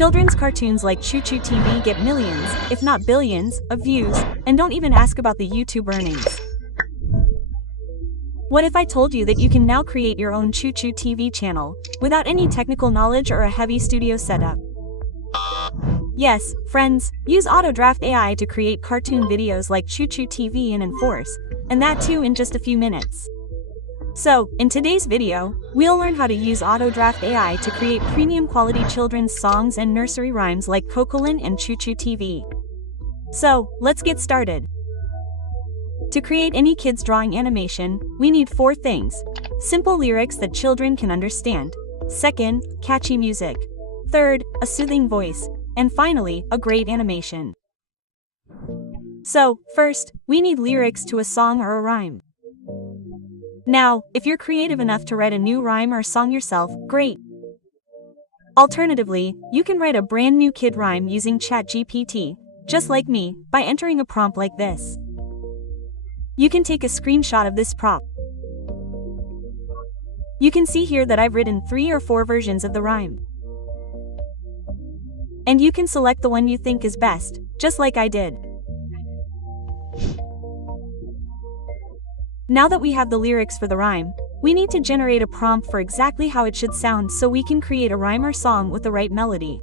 Children's cartoons like Choo Choo TV get millions, if not billions, of views, and don't even ask about the YouTube earnings. What if I told you that you can now create your own Choo Choo TV channel, without any technical knowledge or a heavy studio setup? Yes, friends, use AutoDraft AI to create cartoon videos like Choo Choo TV and Enforce, and that too in just a few minutes. So, in today's video, we'll learn how to use AutoDraft AI to create premium quality children's songs and nursery rhymes like Cocomelon and Choo Choo TV. So, let's get started. To create any kids drawing animation, we need 4 things. Simple lyrics that children can understand. Second, catchy music. Third, a soothing voice. And finally, a great animation. So, first, we need lyrics to a song or a rhyme. Now, if you're creative enough to write a new rhyme or song yourself, great. Alternatively, you can write a brand new kid rhyme using ChatGPT, just like me, by entering a prompt like this. You can take a screenshot of this prompt. You can see here that I've written 3 or 4 versions of the rhyme. And you can select the one you think is best, just like I did. Now that we have the lyrics for the rhyme, we need to generate a prompt for exactly how it should sound so we can create a rhyme or song with the right melody.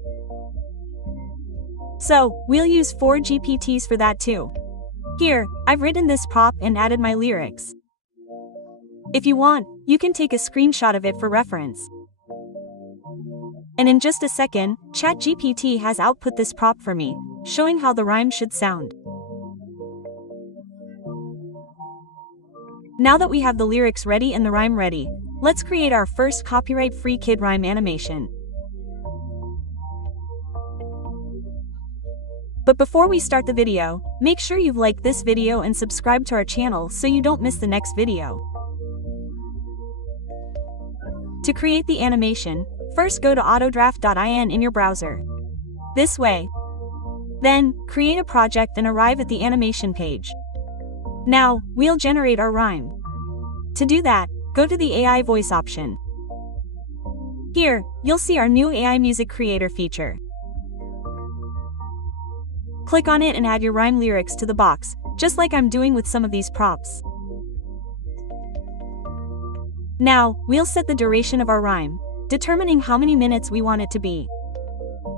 So, we'll use 4 GPTs for that too. Here, I've written this prompt and added my lyrics. If you want, you can take a screenshot of it for reference. And in just a second, ChatGPT has output this prompt for me, showing how the rhyme should sound. Now that we have the lyrics ready and the rhyme ready, let's create our first copyright-free kid rhyme animation. But before we start the video, make sure you've liked this video and subscribed to our channel so you don't miss the next video. To create the animation, first go to autodraft.in in your browser. This way. Then, create a project and arrive at the animation page. Now, we'll generate our rhyme. To do that, go to the AI voice option. Here, you'll see our new AI music creator feature. Click on it and add your rhyme lyrics to the box, just like I'm doing with some of these prompts. Now, we'll set the duration of our rhyme, determining how many minutes we want it to be.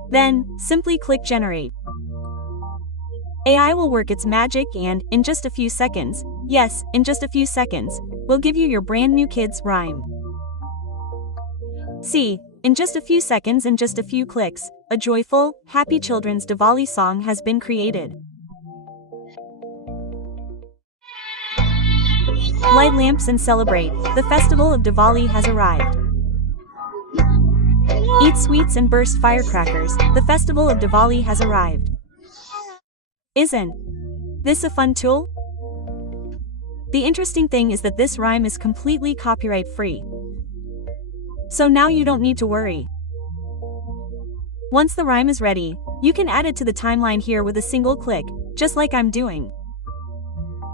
Then, simply click Generate. AI will work its magic and, in just a few seconds, yes, in just a few seconds, will give you your brand new kids' rhyme. See, in just a few seconds and just a few clicks, a joyful, happy children's Diwali song has been created. Light lamps and celebrate, the festival of Diwali has arrived. Eat sweets and burst firecrackers, the festival of Diwali has arrived. Isn't this a fun tool? The interesting thing is that this rhyme is completely copyright-free. So now you don't need to worry. Once the rhyme is ready, you can add it to the timeline here with a single click, just like I'm doing.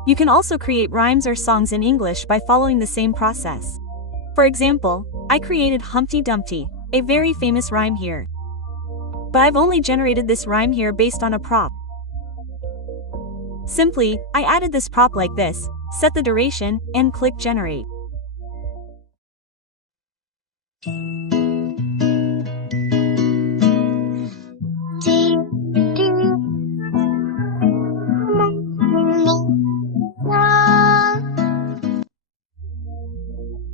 You can also create rhymes or songs in English by following the same process. For example, I created Humpty Dumpty, a very famous rhyme here. But I've only generated this rhyme here based on a prompt. Simply, I added this prompt like this, set the duration, and click Generate.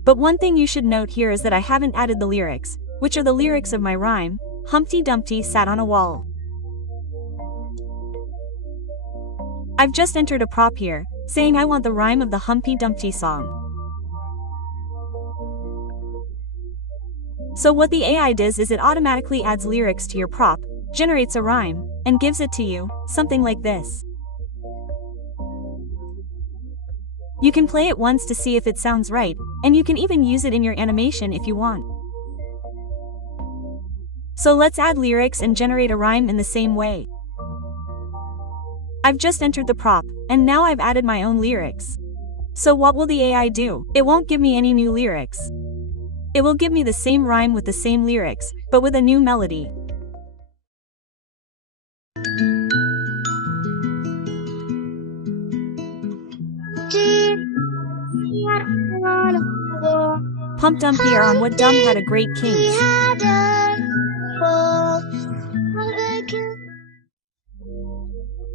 But one thing you should note here is that I haven't added the lyrics, which are the lyrics of my rhyme, Humpty Dumpty sat on a wall. I've just entered a prompt here, saying I want the rhyme of the Humpty Dumpty song. So what the AI does is it automatically adds lyrics to your prompt, generates a rhyme, and gives it to you, something like this. You can play it once to see if it sounds right, and you can even use it in your animation if you want. So let's add lyrics and generate a rhyme in the same way. I've just entered the prompt, and now I've added my own lyrics. So what will the AI do? It won't give me any new lyrics. It will give me the same rhyme with the same lyrics, but with a new melody. Pump Dump here on What Dumb Had a Great Kings.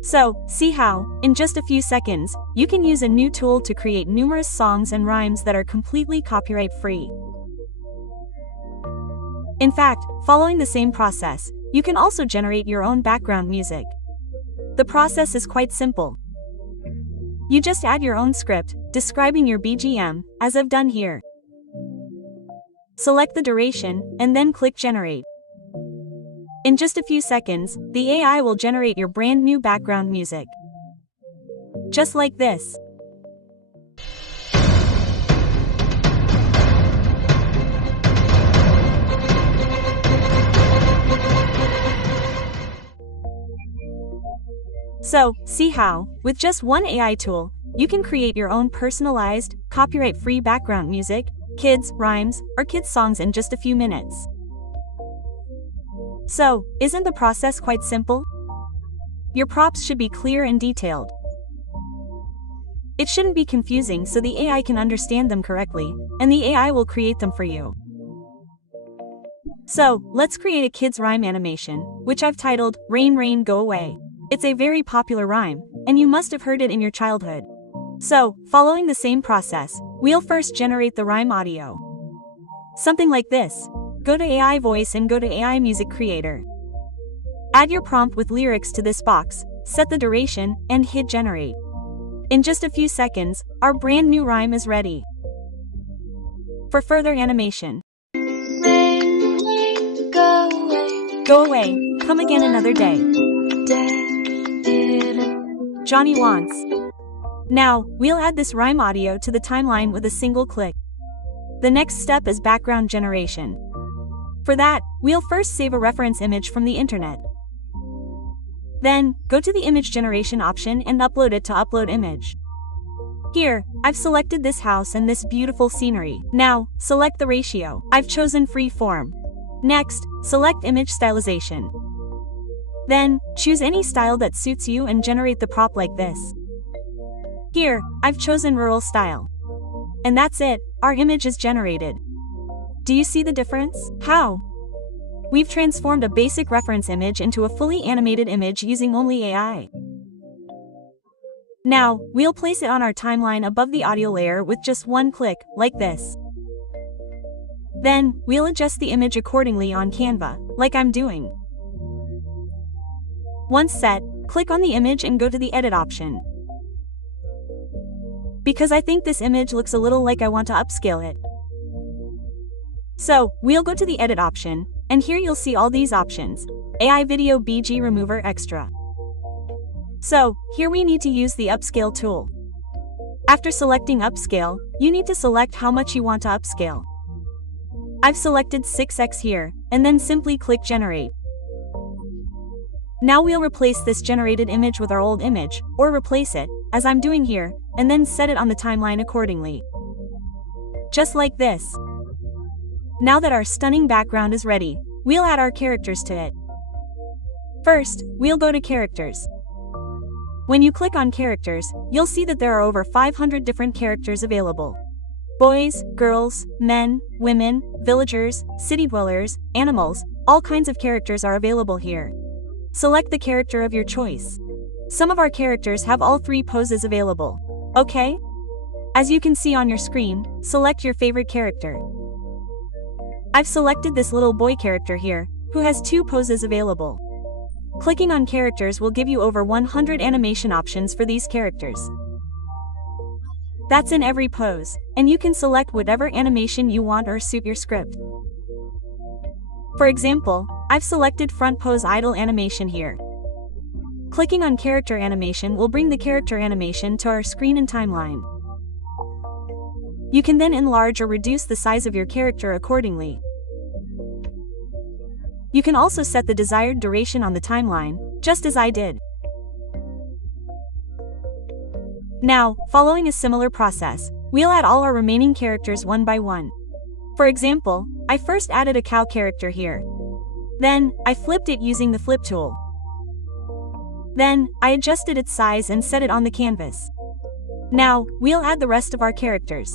So, see how, in just a few seconds, you can use a new tool to create numerous songs and rhymes that are completely copyright-free. In fact, following the same process, you can also generate your own background music. The process is quite simple. You just add your own script, describing your BGM, as I've done here. Select the duration, and then click Generate. In just a few seconds, the AI will generate your brand new background music. Just like this. So, see how, with just one AI tool, you can create your own personalized, copyright-free background music, kids, rhymes, or kids songs in just a few minutes. So, isn't the process quite simple? Your prompts should be clear and detailed. It shouldn't be confusing so the AI can understand them correctly, and the AI will create them for you. So, let's create a kids rhyme animation, which I've titled, Rain Rain Go Away. It's a very popular rhyme, and you must have heard it in your childhood. So, following the same process, we'll first generate the rhyme audio. Something like this. Go to AI Voice and go to AI Music Creator. Add your prompt with lyrics to this box, set the duration, and hit Generate. In just a few seconds, our brand new rhyme is ready. For further animation. Rain, rain, go away. Go away, come again another day. Johnny wants. Now, we'll add this rhyme audio to the timeline with a single click. The next step is background generation. For that, we'll first save a reference image from the internet. Then, go to the image generation option and upload it to Upload Image. Here, I've selected this house and this beautiful scenery. Now, select the ratio. I've chosen free form. Next, select image stylization. Then, choose any style that suits you and generate the prompt like this. Here, I've chosen rural style. And that's it, our image is generated. Do you see the difference? How? We've transformed a basic reference image into a fully animated image using only AI. Now, we'll place it on our timeline above the audio layer with just one click, like this. Then, we'll adjust the image accordingly on Canva, like I'm doing. Once set, click on the image and go to the Edit option. Because I think this image looks a little like I want to upscale it. So, we'll go to the Edit option, and here you'll see all these options. AI Video BG Remover Extra. So, here we need to use the Upscale tool. After selecting Upscale, you need to select how much you want to upscale. I've selected 6x here, and then simply click Generate. Now we'll replace this generated image with our old image, or replace it, as I'm doing here, and then set it on the timeline accordingly. Just like this. Now that our stunning background is ready, we'll add our characters to it. First, we'll go to Characters. When you click on Characters, you'll see that there are over 500 different characters available. Boys, girls, men, women, villagers, city dwellers, animals, all kinds of characters are available here. Select the character of your choice. Some of our characters have all 3 poses available. Okay? As you can see on your screen, select your favorite character. I've selected this little boy character here, who has 2 poses available. Clicking on characters will give you over 100 animation options for these characters. That's in every pose, and you can select whatever animation you want or suit your script. For example, I've selected front pose idle animation here. Clicking on character animation will bring the character animation to our screen and timeline. You can then enlarge or reduce the size of your character accordingly. You can also set the desired duration on the timeline, just as I did. Now, following a similar process, we'll add all our remaining characters one by one. For example, I first added a cow character here. Then, I flipped it using the flip tool. Then, I adjusted its size and set it on the canvas. Now, we'll add the rest of our characters.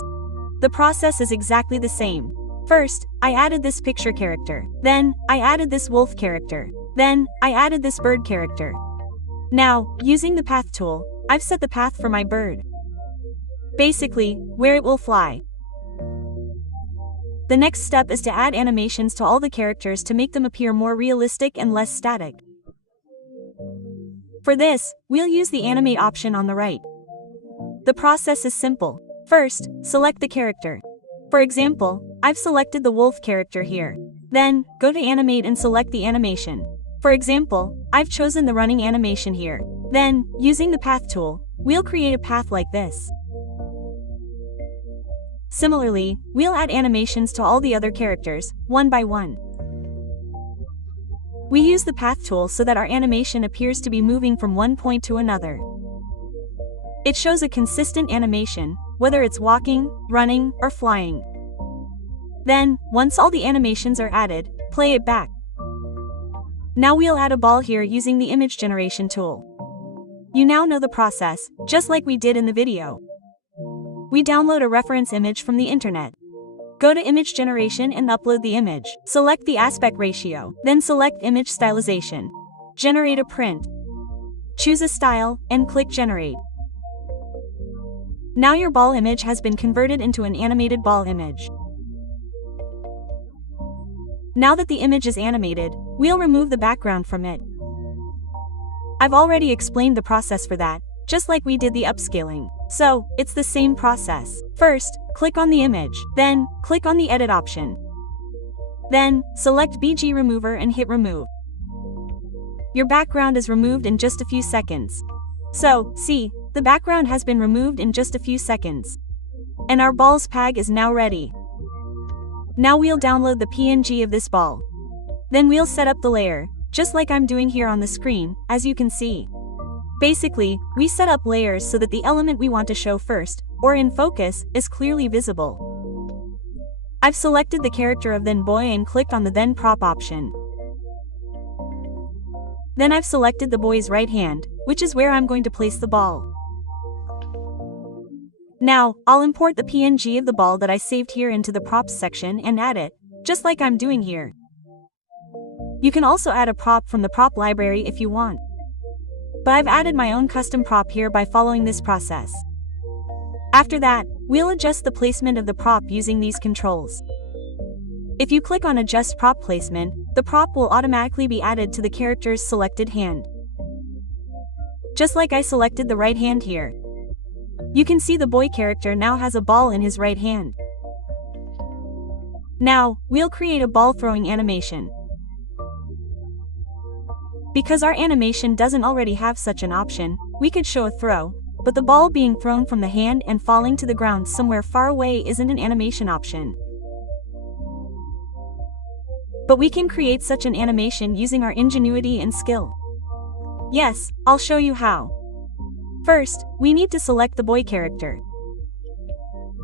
The process is exactly the same. First, I added this picture character. Then, I added this wolf character. Then, I added this bird character. Now, using the path tool, I've set the path for my bird. Basically, where it will fly. The next step is to add animations to all the characters to make them appear more realistic and less static. For this, we'll use the animate option on the right. The process is simple. First, select the character. For example, I've selected the wolf character here. Then, go to animate and select the animation. For example, I've chosen the running animation here. Then, using the path tool, we'll create a path like this. Similarly, we'll add animations to all the other characters, one by one. We use the path tool so that our animation appears to be moving from one point to another. It shows a consistent animation, whether it's walking, running, or flying. Then, once all the animations are added, play it back. Now we'll add a ball here using the image generation tool. You now know the process, just like we did in the video. We download a reference image from the internet. Go to image generation and upload the image. Select the aspect ratio, then select image stylization. Generate a print. Choose a style, and click generate. Now your ball image has been converted into an animated ball image. Now that the image is animated, we'll remove the background from it. I've already explained the process for that, just like we did the upscaling. So, it's the same process. First, click on the image, then, click on the edit option. Then, select BG Remover and hit remove. Your background is removed in just a few seconds. So, see, the background has been removed in just a few seconds. And our ball's pag is now ready. Now we'll download the PNG of this ball. Then we'll set up the layer, just like I'm doing here on the screen, as you can see. Basically, we set up layers so that the element we want to show first, or in focus, is clearly visible. I've selected the character of Then Boy and clicked on the Then Prop option. Then I've selected the boy's right hand, which is where I'm going to place the ball. Now, I'll import the PNG of the ball that I saved here into the props section and add it, just like I'm doing here. You can also add a prop from the prop library if you want. But I've added my own custom prop here by following this process. After that, we'll adjust the placement of the prop using these controls. If you click on Adjust Prop Placement, the prop will automatically be added to the character's selected hand. Just like I selected the right hand here. You can see the boy character now has a ball in his right hand. Now, we'll create a ball throwing animation. Because our animation doesn't already have such an option, we could show a throw, but the ball being thrown from the hand and falling to the ground somewhere far away isn't an animation option. But we can create such an animation using our ingenuity and skill. Yes, I'll show you how. First, we need to select the boy character.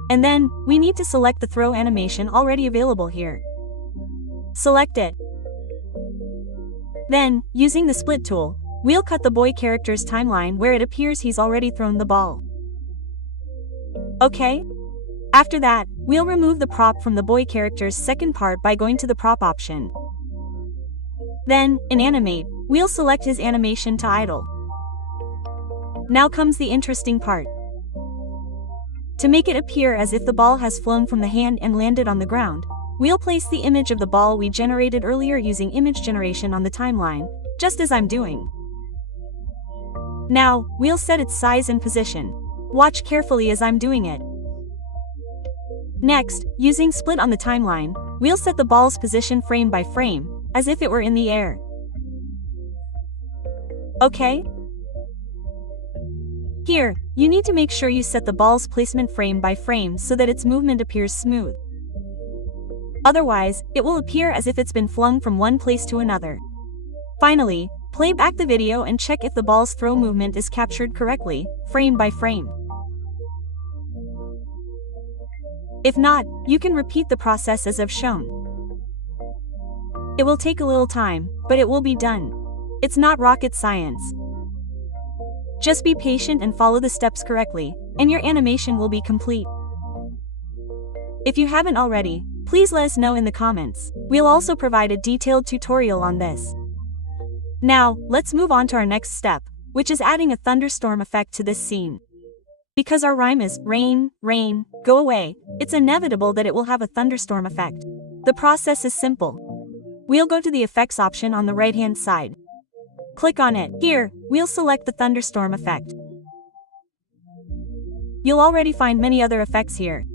And then, we need to select the throw animation already available here. Select it. Then, using the split tool, we'll cut the boy character's timeline where it appears he's already thrown the ball. Okay? After that, we'll remove the prop from the boy character's second part by going to the prop option. Then, in Animate, we'll select his animation to idle. Now comes the interesting part. To make it appear as if the ball has flown from the hand and landed on the ground, we'll place the image of the ball we generated earlier using image generation on the timeline, just as I'm doing. Now, we'll set its size and position. Watch carefully as I'm doing it. Next, using split on the timeline, we'll set the ball's position frame by frame, as if it were in the air. Okay? Here, you need to make sure you set the ball's placement frame by frame so that its movement appears smooth. Otherwise, it will appear as if it's been flung from one place to another. Finally, play back the video and check if the ball's throw movement is captured correctly, frame by frame. If not, you can repeat the process as I've shown. It will take a little time, but it will be done. It's not rocket science. Just be patient and follow the steps correctly, and your animation will be complete. If you haven't already, please let us know in the comments. We'll also provide a detailed tutorial on this. Now, let's move on to our next step, which is adding a thunderstorm effect to this scene. Because our rhyme is rain, rain, go away, it's inevitable that it will have a thunderstorm effect. The process is simple. We'll go to the effects option on the right-hand side. Click on it. Here, we'll select the thunderstorm effect. You'll already find many other effects here.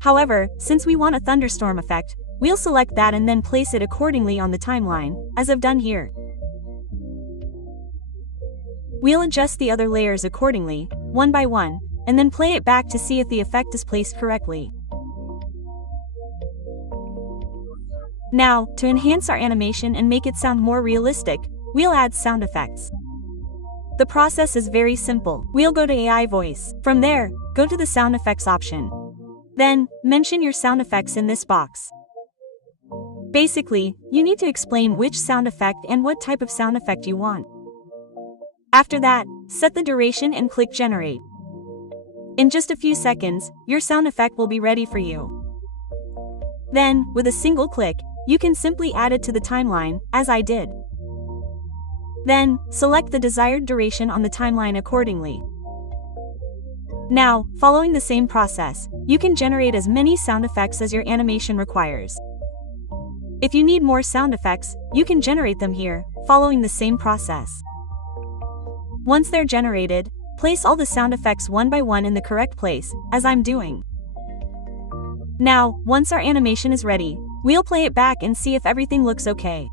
However, since we want a thunderstorm effect, we'll select that and then place it accordingly on the timeline, as I've done here. We'll adjust the other layers accordingly, one by one, and then play it back to see if the effect is placed correctly. Now, to enhance our animation and make it sound more realistic, we'll add sound effects. The process is very simple. We'll go to AI voice. From there, go to the sound effects option. Then, mention your sound effects in this box. Basically, you need to explain which sound effect and what type of sound effect you want. After that, set the duration and click generate. In just a few seconds, your sound effect will be ready for you. Then, with a single click, you can simply add it to the timeline, as I did. Then, select the desired duration on the timeline accordingly. Now, following the same process, you can generate as many sound effects as your animation requires. If you need more sound effects, you can generate them here, following the same process. Once they're generated, place all the sound effects one by one in the correct place, as I'm doing. Now, once our animation is ready, we'll play it back and see if everything looks okay.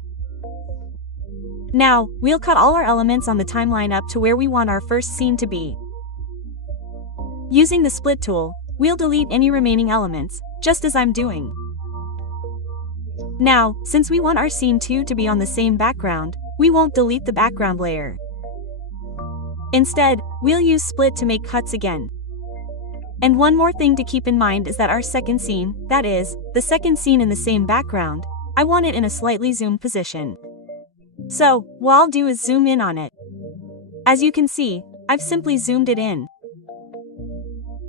Now, we'll cut all our elements on the timeline up to where we want our first scene to be. Using the split tool, we'll delete any remaining elements, just as I'm doing. Now, since we want our scene 2 to be on the same background, we won't delete the background layer. Instead, we'll use split to make cuts again. And one more thing to keep in mind is that our second scene, that is, the second scene in the same background, I want it in a slightly zoomed position. So, what I'll do is zoom in on it. As you can see, I've simply zoomed it in.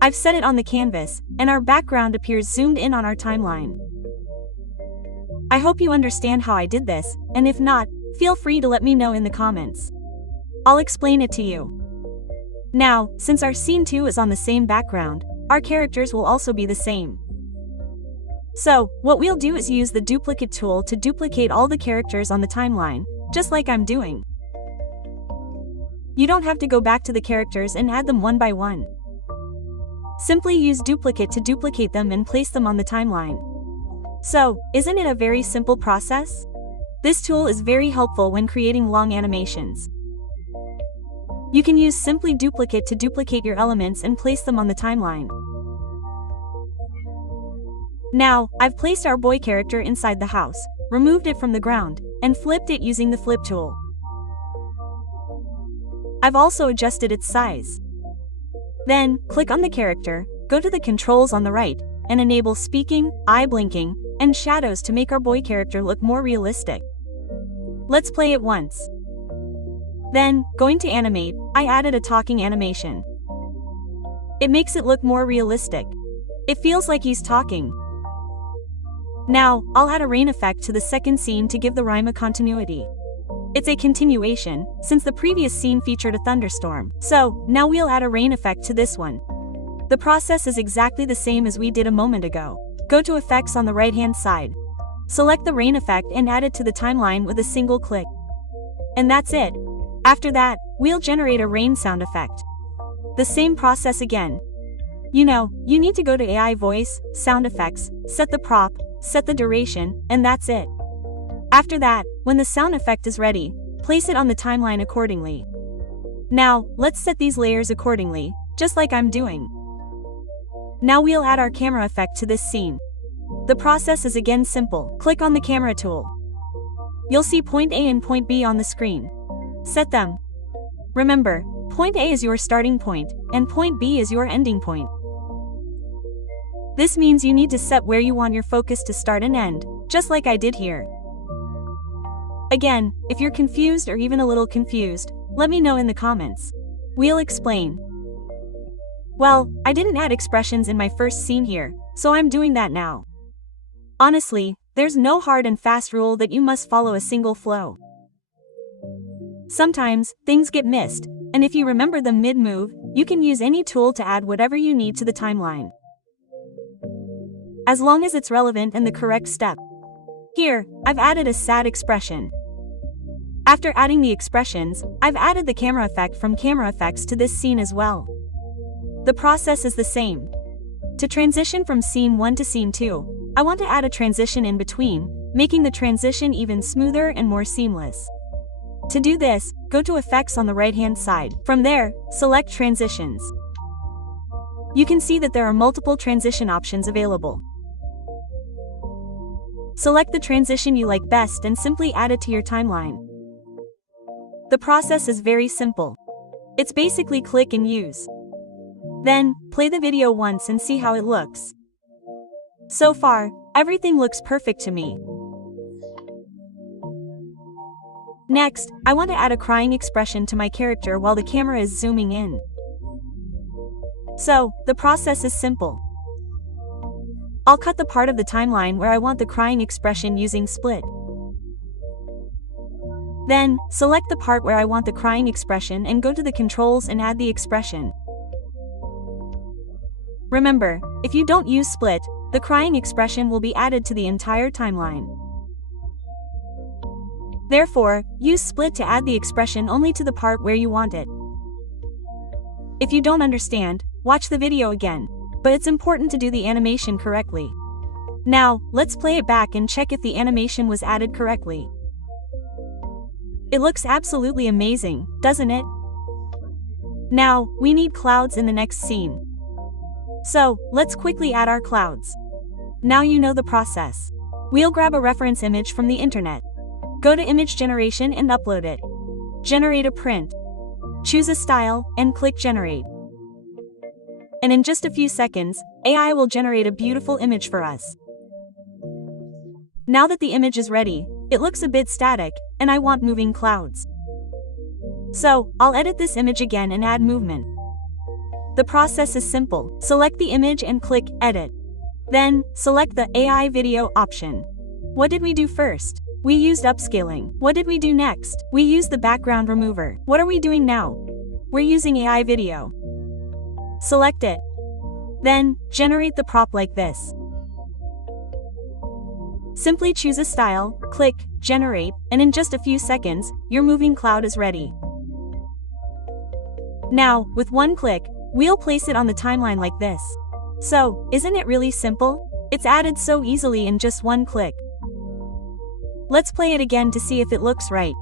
I've set it on the canvas, and our background appears zoomed in on our timeline. I hope you understand how I did this, and if not, feel free to let me know in the comments. I'll explain it to you. Now, since our scene 2 is on the same background, our characters will also be the same. So, what we'll do is use the duplicate tool to duplicate all the characters on the timeline, just like I'm doing. You don't have to go back to the characters and add them one by one. Simply use duplicate to duplicate them and place them on the timeline. So, isn't it a very simple process? This tool is very helpful when creating long animations. You can use simply duplicate to duplicate your elements and place them on the timeline. Now, I've placed our boy character inside the house, removed it from the ground, and flipped it using the flip tool. I've also adjusted its size. Then, click on the character, go to the controls on the right, and enable speaking, eye blinking, and shadows to make our boy character look more realistic. Let's play it once. Then, going to animate, I added a talking animation. It makes it look more realistic. It feels like he's talking. Now, I'll add a rain effect to the second scene to give the rhyme a continuity. It's a continuation, since the previous scene featured a thunderstorm. So, now we'll add a rain effect to this one. The process is exactly the same as we did a moment ago. Go to Effects on the right-hand side. Select the rain effect and add it to the timeline with a single click. And that's it. After that, we'll generate a rain sound effect. The same process again. You need to go to AI voice, sound effects, set the prop, set the duration, and that's it. After that, when the sound effect is ready, place it on the timeline accordingly. Now, let's set these layers accordingly, just like I'm doing. Now we'll add our camera effect to this scene. The process is again simple. Click on the camera tool. You'll see point A and point B on the screen. Set them. Remember, point A is your starting point, and point B is your ending point. This means you need to set where you want your focus to start and end, just like I did here. Again, if you're confused or even a little confused, let me know in the comments. We'll explain. Well, I didn't add expressions in my first scene here, so I'm doing that now. Honestly, there's no hard and fast rule that you must follow a single flow. Sometimes, things get missed, and if you remember them mid-move, you can use any tool to add whatever you need to the timeline, as long as it's relevant and the correct step. Here, I've added a sad expression. After adding the expressions, I've added the camera effect from camera effects to this scene as well. The process is the same. To transition from scene 1 to scene 2, I want to add a transition in between, making the transition even smoother and more seamless. To do this, go to Effects on the right-hand side. From there, select Transitions. You can see that there are multiple transition options available. Select the transition you like best and simply add it to your timeline. The process is very simple. It's basically click and use. Then, play the video once and see how it looks. So far, everything looks perfect to me. Next, I want to add a crying expression to my character while the camera is zooming in. So, the process is simple. I'll cut the part of the timeline where I want the crying expression using split. Then, select the part where I want the crying expression and go to the controls and add the expression. Remember, if you don't use split, the crying expression will be added to the entire timeline. Therefore, use split to add the expression only to the part where you want it. If you don't understand, watch the video again, but it's important to do the animation correctly. Now, let's play it back and check if the animation was added correctly. It looks absolutely amazing, doesn't it? Now, we need clouds in the next scene. So, let's quickly add our clouds. Now you know the process. We'll grab a reference image from the internet. Go to image generation and upload it. Generate a print. Choose a style, and click generate. And in just a few seconds, AI will generate a beautiful image for us. Now that the image is ready, it looks a bit static, and I want moving clouds. So, I'll edit this image again and add movement. The process is simple. Select the image and click Edit. Then, select the AI video option. What did we do first? We used upscaling. What did we do next? We used the background remover. What are we doing now? We're using AI video. Select it. Then, generate the prop like this. Simply choose a style, click Generate, and in just a few seconds, your moving cloud is ready. Now, with one click, we'll place it on the timeline like this. So, isn't it really simple? It's added so easily in just one click. Let's play it again to see if it looks right.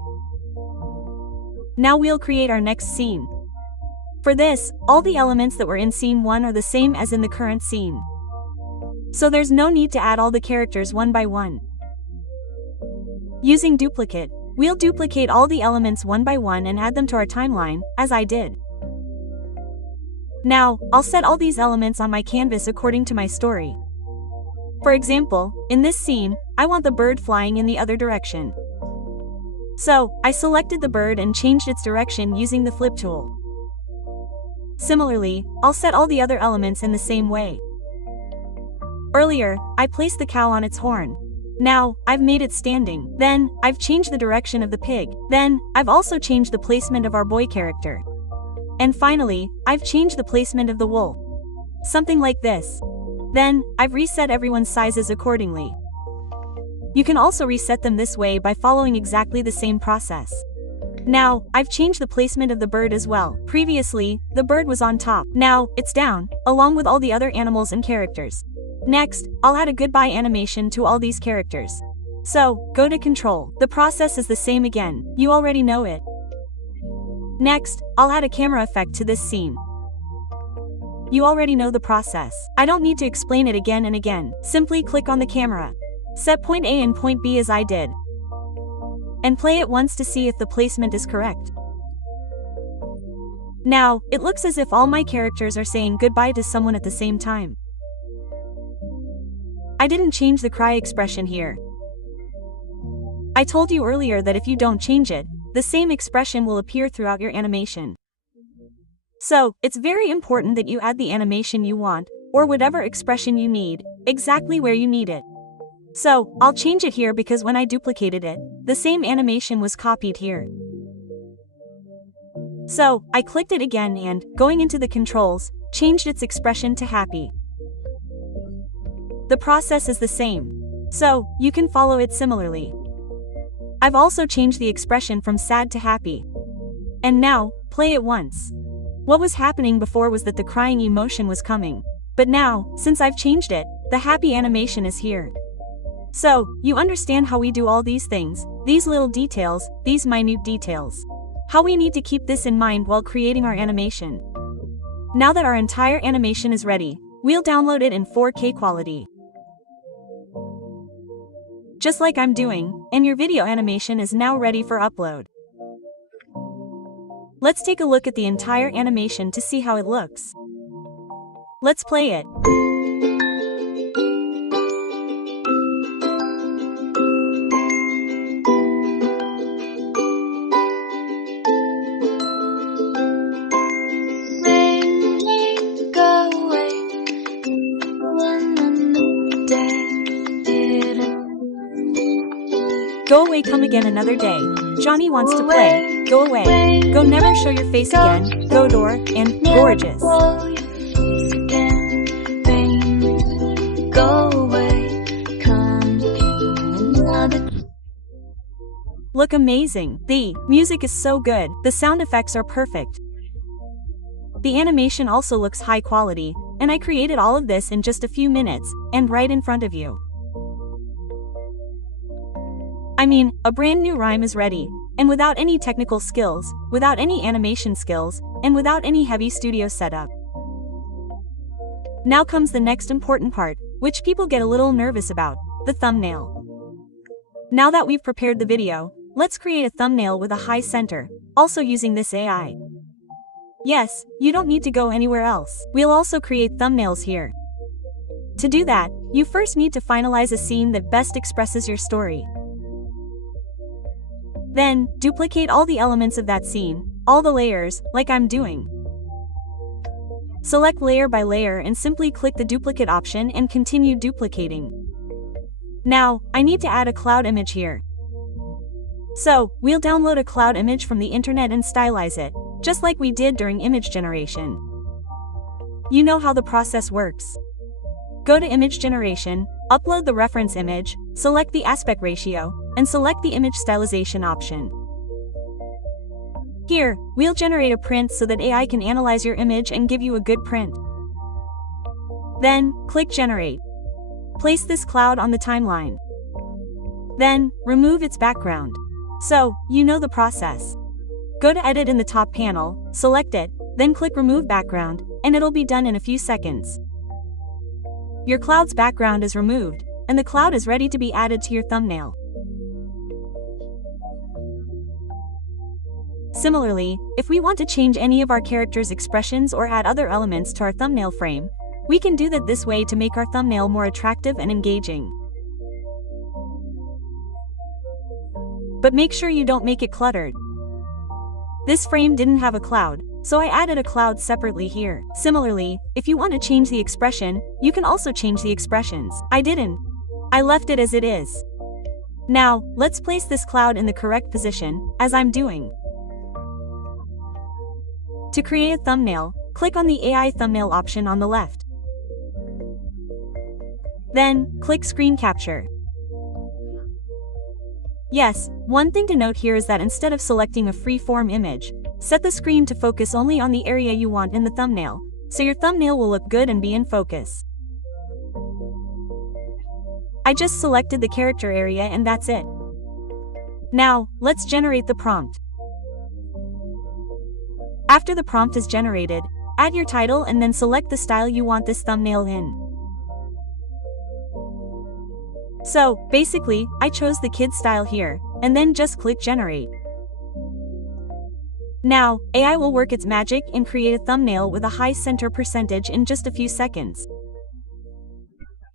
Now we'll create our next scene. For this, all the elements that were in scene 1 are the same as in the current scene. So there's no need to add all the characters one by one. Using duplicate, we'll duplicate all the elements one by one and add them to our timeline, as I did. Now, I'll set all these elements on my canvas according to my story. For example, in this scene, I want the bird flying in the other direction. So, I selected the bird and changed its direction using the flip tool. Similarly, I'll set all the other elements in the same way. Earlier, I placed the cow on its horn. Now, I've made it standing. Then, I've changed the direction of the pig. Then, I've also changed the placement of our boy character. And finally, I've changed the placement of the wool. Something like this. Then, I've reset everyone's sizes accordingly. You can also reset them this way by following exactly the same process. Now, I've changed the placement of the bird as well. Previously, the bird was on top. Now, it's down, along with all the other animals and characters. Next, I'll add a goodbye animation to all these characters. So, go to Control. The process is the same again. You already know it. Next, I'll add a camera effect to this scene. You already know the process. I don't need to explain it again and again. Simply click on the camera. Set point A and point B as I did. And play it once to see if the placement is correct. Now, it looks as if all my characters are saying goodbye to someone at the same time. I didn't change the cry expression here. I told you earlier that if you don't change it, the same expression will appear throughout your animation. So, it's very important that you add the animation you want, or whatever expression you need, exactly where you need it. So, I'll change it here because when I duplicated it, the same animation was copied here. So, I clicked it again and, going into the controls, changed its expression to happy. The process is the same. So, you can follow it similarly. I've also changed the expression from sad to happy. And now, play it once. What was happening before was that the crying emotion was coming. But now, since I've changed it, the happy animation is here. So, you understand how we do all these things, these little details, these minute details. How we need to keep this in mind while creating our animation. Now that our entire animation is ready, we'll download it in 4K quality. Just like I'm doing, and your video animation is now ready for upload. Let's take a look at the entire animation to see how it looks. Let's play it. Go away, come again another day. Johnny wants to play. Go away. Go never show your face again. Go door, and gorgeous. Go away, come another. Look amazing. The music is so good. The sound effects are perfect. The animation also looks high quality, and I created all of this in just a few minutes, and right in front of you. I mean, a brand new rhyme is ready, and without any technical skills, without any animation skills, and without any heavy studio setup. Now comes the next important part, which people get a little nervous about, the thumbnail. Now that we've prepared the video, let's create a thumbnail with a high center, also using this AI. Yes, you don't need to go anywhere else. We'll also create thumbnails here. To do that, you first need to finalize a scene that best expresses your story. Then, duplicate all the elements of that scene, all the layers, like I'm doing. Select layer by layer and simply click the duplicate option and continue duplicating. Now, I need to add a cloud image here. So, we'll download a cloud image from the internet and stylize it, just like we did during image generation. You know how the process works. Go to image generation, upload the reference image, select the aspect ratio, and select the image stylization option. Here, we'll generate a print so that AI can analyze your image and give you a good print. Then, click Generate. Place this cloud on the timeline. Then, remove its background. So, you know the process. Go to Edit in the top panel, select it, then click Remove Background, and it'll be done in a few seconds. Your cloud's background is removed, and the cloud is ready to be added to your thumbnail. Similarly, if we want to change any of our characters' expressions or add other elements to our thumbnail frame, we can do that this way to make our thumbnail more attractive and engaging. But make sure you don't make it cluttered. This frame didn't have a cloud, so I added a cloud separately here. Similarly, if you want to change the expression, you can also change the expressions. I didn't. I left it as it is. Now, let's place this cloud in the correct position, as I'm doing. To create a thumbnail, click on the AI thumbnail option on the left. Then, click Screen Capture. Yes, one thing to note here is that instead of selecting a free-form image, set the screen to focus only on the area you want in the thumbnail, so your thumbnail will look good and be in focus. I just selected the character area and that's it. Now, let's generate the prompt. After the prompt is generated, add your title and then select the style you want this thumbnail in. So, basically, I chose the kid style here, and then just click Generate. Now, AI will work its magic and create a thumbnail with a high center percentage in just a few seconds.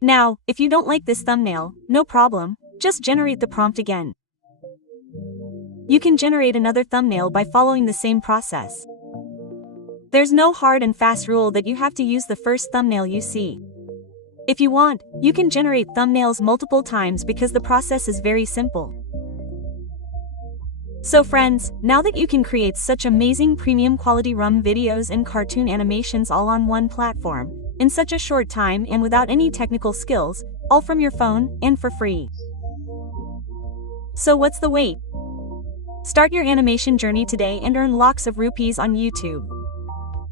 Now, if you don't like this thumbnail, no problem, just generate the prompt again. You can generate another thumbnail by following the same process. There's no hard and fast rule that you have to use the first thumbnail you see. If you want, you can generate thumbnails multiple times because the process is very simple. So friends, now that you can create such amazing premium quality RUM videos and cartoon animations all on one platform, in such a short time and without any technical skills, all from your phone and for free. So what's the wait? Start your animation journey today and earn lakhs of rupees on YouTube.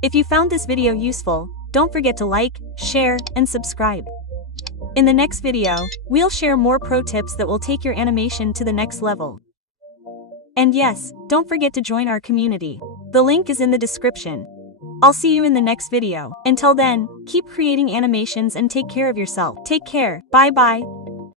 If you found this video useful, don't forget to like, share, and subscribe. In the next video, we'll share more pro tips that will take your animation to the next level. And yes, don't forget to join our community. The link is in the description. I'll see you in the next video. Until then, keep creating animations and take care of yourself. Take care, bye bye.